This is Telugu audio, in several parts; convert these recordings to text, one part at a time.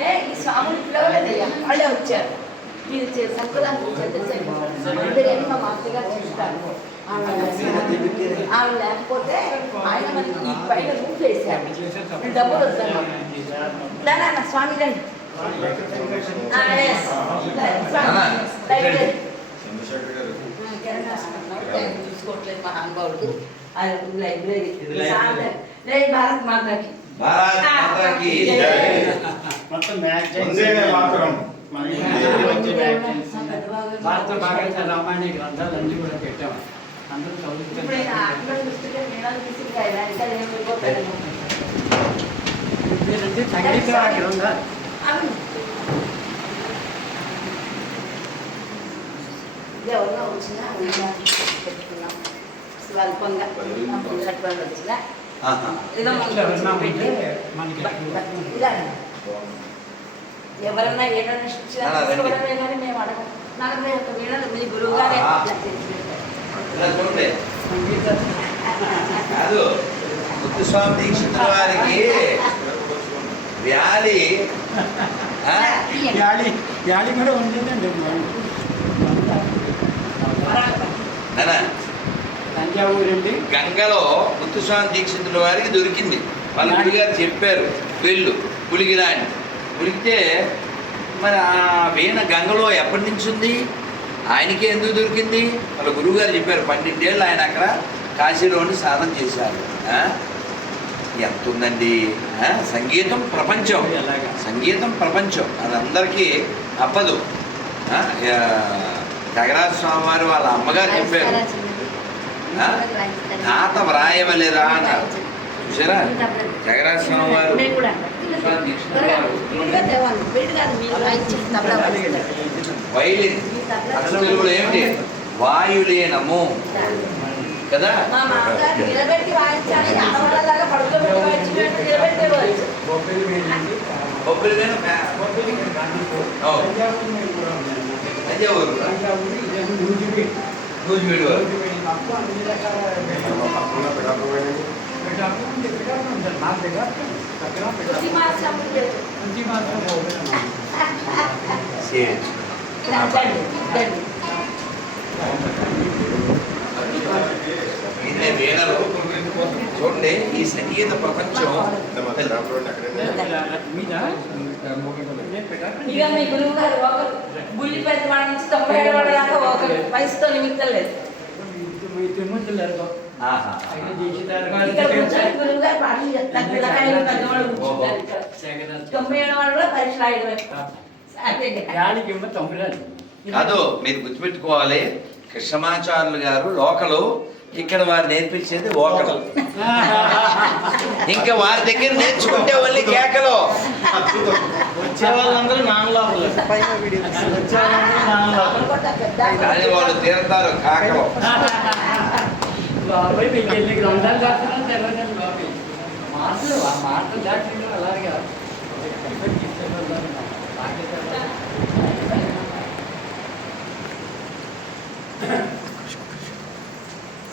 ఏ ఈ స్వాములు పిలవలేదయ్యా. వాళ్ళే వచ్చారు. మీరు సంక్రాంతి అందుకని మా మామగారు చూస్తారు. ఆవిడ లేకపోతే ఆయన మనకి ఈ పైన రూఫ్ ఈ డబ్బులు వద్దాను స్వామి రండి. చూసుకోవట్లేదు మా అనుభవుడు ఆయన లైబ్రరీ భారత్ మాతాకి. భారత్ మాతాకి జై. మొత్తం మ్యాగజైన్స్ వందే మాతరం. భారత భాగవత రామాయణ గ్రంథాలన్నీ కూడా పెట్టాం. అందరూ చదువుతారు సంగీత గ్రంథాలు. వచ్చినా పెట్టుకున్నాం. స్వల్పంగా వచ్చినా. ఎవరన్నా ఏదైనా శిక్షణ కానీ మేము అడగం. నలభై ఒక్క వీణలు మీ గురువు గారే కాదు ముత్తుస్వామి దీక్షితుల వారికి వ్యాధి. వ్యాళి వ్యాళి కూడా ఉండేదండి. అండి గంగలో ముత్తుస్వామి దీక్షితుల వారికి దొరికింది. వాళ్ళ గురుగారు చెప్పారు వెళ్ళు పులిగిరా అని. పులిగితే మరి ఆ వీణ గంగలో ఎప్పటి నుంచి ఉంది? ఆయనకే ఎందుకు దొరికింది? వాళ్ళ గురువుగారు చెప్పారు పన్నెండేళ్ళు ఆయన అక్కడ కాశీలోని సాధన చేశారు? ఎంత ఉందండి? సంగీతం ప్రపంచం. ఎలాగా? సంగీతం ప్రపంచం. అది అందరికీ అప్పదు. ఆ? ఆ, త్యాగరాజ స్వామి వారు వాళ్ళ అమ్మగారు చెప్పారు? తాత వ్రాయవలేదా అన్నారు చూసారా త్యాగరాజ స్వామి వారు. వైలిన్ అసలు తెలుగులో ఏమిటి? వాయులేనము కదా? తంజావూరు నూజివీడు వారు ప్రతి మాసం లేదు. సేమ్. రండి, రండి. ఇన్ని వీణలు చూడండి ఈ సంగీత ప్రపంచం ఇక మీ గురువు గారు ఒకరు బుల్లి పెద్ద వాడి నుంచి తొంభై ఏడు వాడి దాకా ఒకరు వయసుతో నిమిత్తం లేదు ఏమో కాదు మీరు గుర్తుపెట్టుకోవాలి కృష్ణమాచార్యులు గారు లోకలు ఇక్కడ వారు నేర్పించేది ఓకలు. ఇంకా వారి దగ్గర నేర్చుకుంటే వాళ్ళి కేకలు. వచ్చే వాళ్ళందరూ నాన్న లోపల వచ్చే వాళ్ళందరూ నాన్న లోపల వాళ్ళు తీరతారు కాకలు బాబాయ్ మీకు ఎన్ని గ్రంథాలు దాటున్నా తెలియదు బాబాయ్. మాటలు ఆ మాటలు దాటిన అలాగే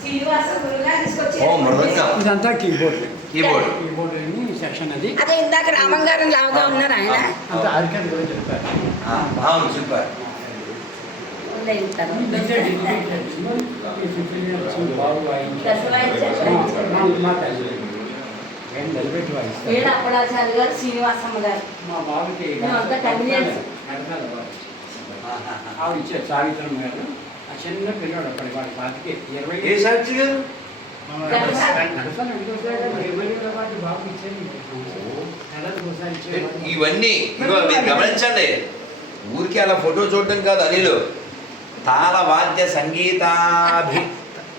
శ్రీనివాస గురువు గారు తీసుకొచ్చి ఓ, మృదంగం. ఇదంతా కీబోర్డ్ కీబోర్డ్ కీబోర్డ్ అని సెక్షన్ అది అదే ఇందాక రామంగారు లావుగా ఉన్నారు ఆయన అంత ఆర్కెన్ కూడా చెప్పారు ఆ, అవును చెప్పారు ఉన్నాయి ఉంటారు. ఇదంతా dedicated. ఈ ఫిఫ్టీన్ వచ్చింది బాబు వాయించారు. దశ వాయించారు, మా- వాయించారు. మా- మా తల్లి. ఏం నిలబెట్టి వాయిస్తారు. వీణ అప్పలాచార్య గారు శ్రీనివాసమ్మ గారు మా బాబుకి మేమంతా కన్వీనియన్స్. నడకాలి బాబు. ఆవిడ ఇచ్చారు సావిత్రమ్మ గారు ఆ చిన్న పిల్లవాడు అప్పటి వాడి బాబుకి ఇరవై ఏ సాక్షి గారు. ఇవన్నీ ఇగో మీరు గమనించండి. ఊరికి అలా ఫోటో చూడడం కాదు అనిలు. తాళ వాద్య సంగీతాభి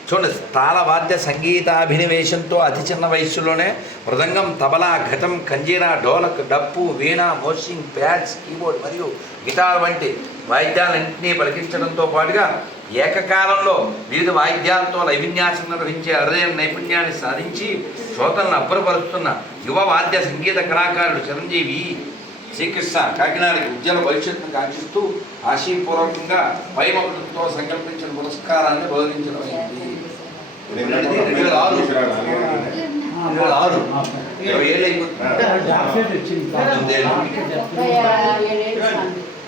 చూడండి తాళ వాద్య సంగీతాభినివేశంతో అతి చిన్న వయస్సులోనే మృదంగం తబలా ఘటం కంజీరా డోలక్ డప్పు వీణ మోషింగ్ ప్యాడ్స్ కీబోర్డ్ మరియు గిటార్ వంటి వాయిద్యాలన్నింటినీ పలికించడంతో పాటుగా ఏకకాలంలో వివిధ వాయిద్యాలతో నైపుణ్యాసం నిర్వహించే అరుదైన నైపుణ్యాన్ని సాధించి శ్రోతలను అబ్బురపరుస్తున్న యువ వాద్య సంగీత కళాకారుడు చిరంజీవి శ్రీకృష్ణ కాకినాడకి ఉజ్వల భవిష్యత్తును కాంక్షిస్తూ ఆశీపూర్వకంగా పైమకులతో సంకల్పించిన పురస్కారాన్ని బోధించడం అయింది రెండు వేల ఆరు ఆరు ఇరవై ఏళ్ళు అయిపోతుంది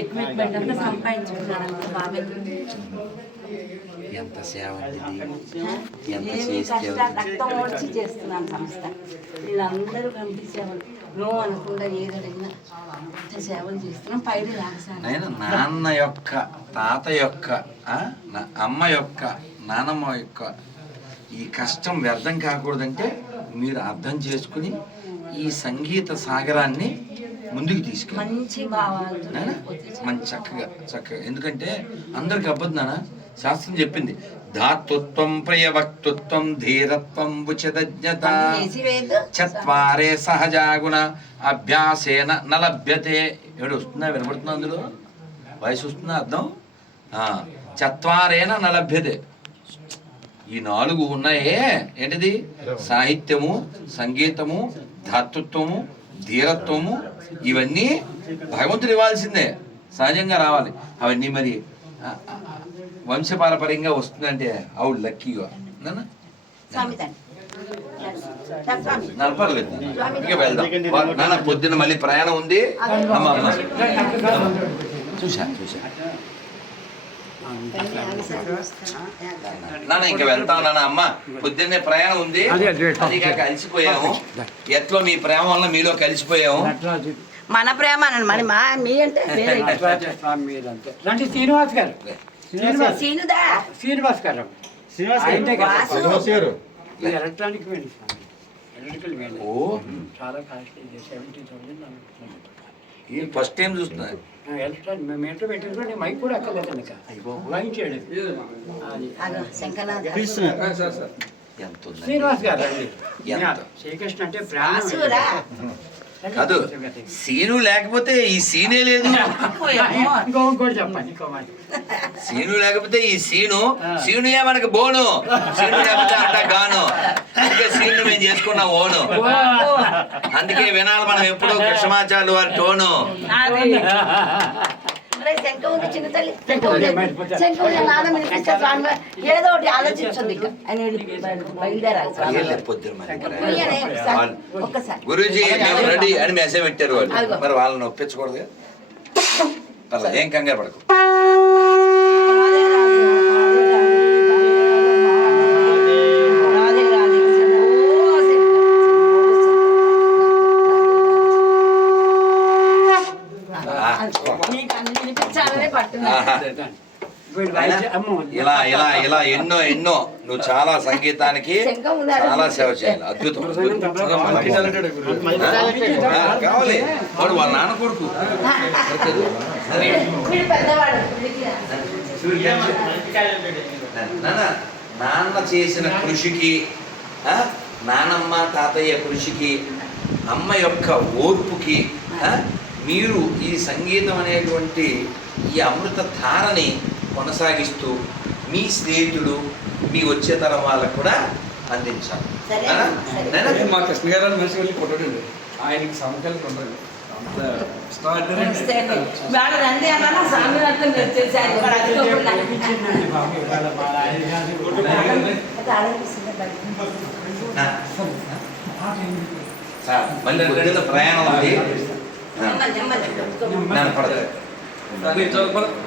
ఎక్విప్మెంట్ అంతా సంపాదించుకున్నాడు బాబాయ్ ఎంత సేవ ఎంత రక్తం ఓడ్చి చేస్తున్నాను సంస్థ. వీళ్ళందరూ పంపించేవాళ్ళు. నువ్వు అనకుండా ఏది అడిగినా ఇంత సేవలు చేస్తున్నాం. నేను నాన్న యొక్క తాత యొక్క అమ్మ యొక్క నానమ్మ యొక్క ఈ కష్టం వ్యర్థం కాకూడదంటే మీరు అర్థం చేసుకుని ఈ సంగీత సాగరాన్ని ముందుకు తీసుకెళ్ళి. మంచి చక్కగా చక్కగా. ఎందుకంటే అందరికి అబ్బద్దు శాస్త్రం చెప్పింది. ధాతృత్వం ప్రియవక్తృత్వం ధీరత్వం ఉచితజ్ఞత వేద్దు చత్వారే సహజాగుణ అభ్యాసేన నలభ్యతే. ఏడు వస్తుందా? వినపడుతుందా అందులో? వయసు వస్తుందా అర్థం? చత్వారేన నలభ్యతే. ఈ నాలుగు ఉన్నాయే. ఏంటిది? సాహిత్యము సంగీతము ధాతృత్వము ధీరత్వము ఇవన్నీ భగవంతుడు ఇవ్వాల్సిందే. సహజంగా రావాలి. అవన్నీ మరి వంశపారపర్యంగా వస్తుందంటే అవుడు లక్కీగా నడపర్లేదు ఇంకా వెళ్దాం. నాన్న పొద్దున్న మళ్ళీ ప్రయాణం ఉంది. అమ్మ అమ్మ. చూసా చూసా నాన్న ఇంకా వెళ్తాం నాన్న అమ్మ. పొద్దున్నే ప్రయాణం ఉంది. అదే, అదే. అది కాక కలిసిపోయాము ఎట్లో మీ ప్రేమ వల్ల మీలో కలిసిపోయాము. మన ప్రేమ అనండి మరి మా మీ అంటే రండి శ్రీనివాస్ గారు. శ్రీనివాస్. గారు శ్రీనివాస్. ఇది ఎలక్ట్రానిక్ వేణి స్వామి. ఎలక్ట్రికల్ ఓ. చాలా costly seventy thousand first time చూస్తున్నా. ఎలక్ట్రానిక్ మేము ఎంటర్ పెట్టినప్పుడు మైక్ కూడా వాయించాడు శ్రీనివాస్ గారు? శ్రీకృష్ణ అంటే ప్రాణం. కాదు. సీను లేకపోతే ఈ సీనే లేదు. ఇంకో ఇంకోటి చెప్పండి ఇంకో మాట. సీను లేకపోతే ఈ సీను. సీనుయే మనకి బోను. సీను లేకపోతే అంతా గాను. అందుకే సీను మేము చేసుకున్నాం ఓను. అందుకే వినాలి మనం ఎప్పుడూ కృష్ణమాచార్యులు వారి టోను. అరే శంఖం ఉంది చిన్న తల్లి. శంఖం ఉంది. నాన్న వినిపిస్తే స్వామి. ఏదో ఒకటి ఆలోచించండి ఇక. ఆయన వెళ్ళి బయలుదేరాలి ఒక్కసారి. గురూజీ మేము రెడీ అని మెసేజ్ పెట్టారు వాళ్ళు. మరి వాళ్ళని ఒప్పించకూడదు ఏం కంగారు పడకు రాధే రాధే ఓ నీకు అన్ని వినిపించాలనే పట్టున్నా ఆహా. వీడు అయినా వైద్య- అమ్మో. ఇలా ఇలా ఇలా ఎన్నో ఎన్నో నువ్వు చాలా సంగీతానికి. చాలా సేవ చేయాలి. అద్భుతం. కావాలి. వాడు వాళ్ళ నాన్న కొడుకు. నాన్న నాన్న చేసిన కృషికి ఆ, నానమ్మ తాతయ్య కృషికి అమ్మ యొక్క ఓర్పుకి ఆ, మీరు ఈ సంగీతం అనేటువంటి ఈ అమృత ధారని కొనసాగిస్తూ మీ స్నేహితుడు మీ వచ్చే తరం వాళ్ళకు కూడా అందించాలి? మా కృష్ణ గారు అని మనిషి వెళ్ళి కొట్టడండి ఆయనకి సమకాలిక ఉండదు అది. సార్, మళ్ళీ ప్రయాణం ఉంది. ನೆಮ್ಮದಿ ನೆಮ್ಮದಿ ನೆಮ್ಮದಿ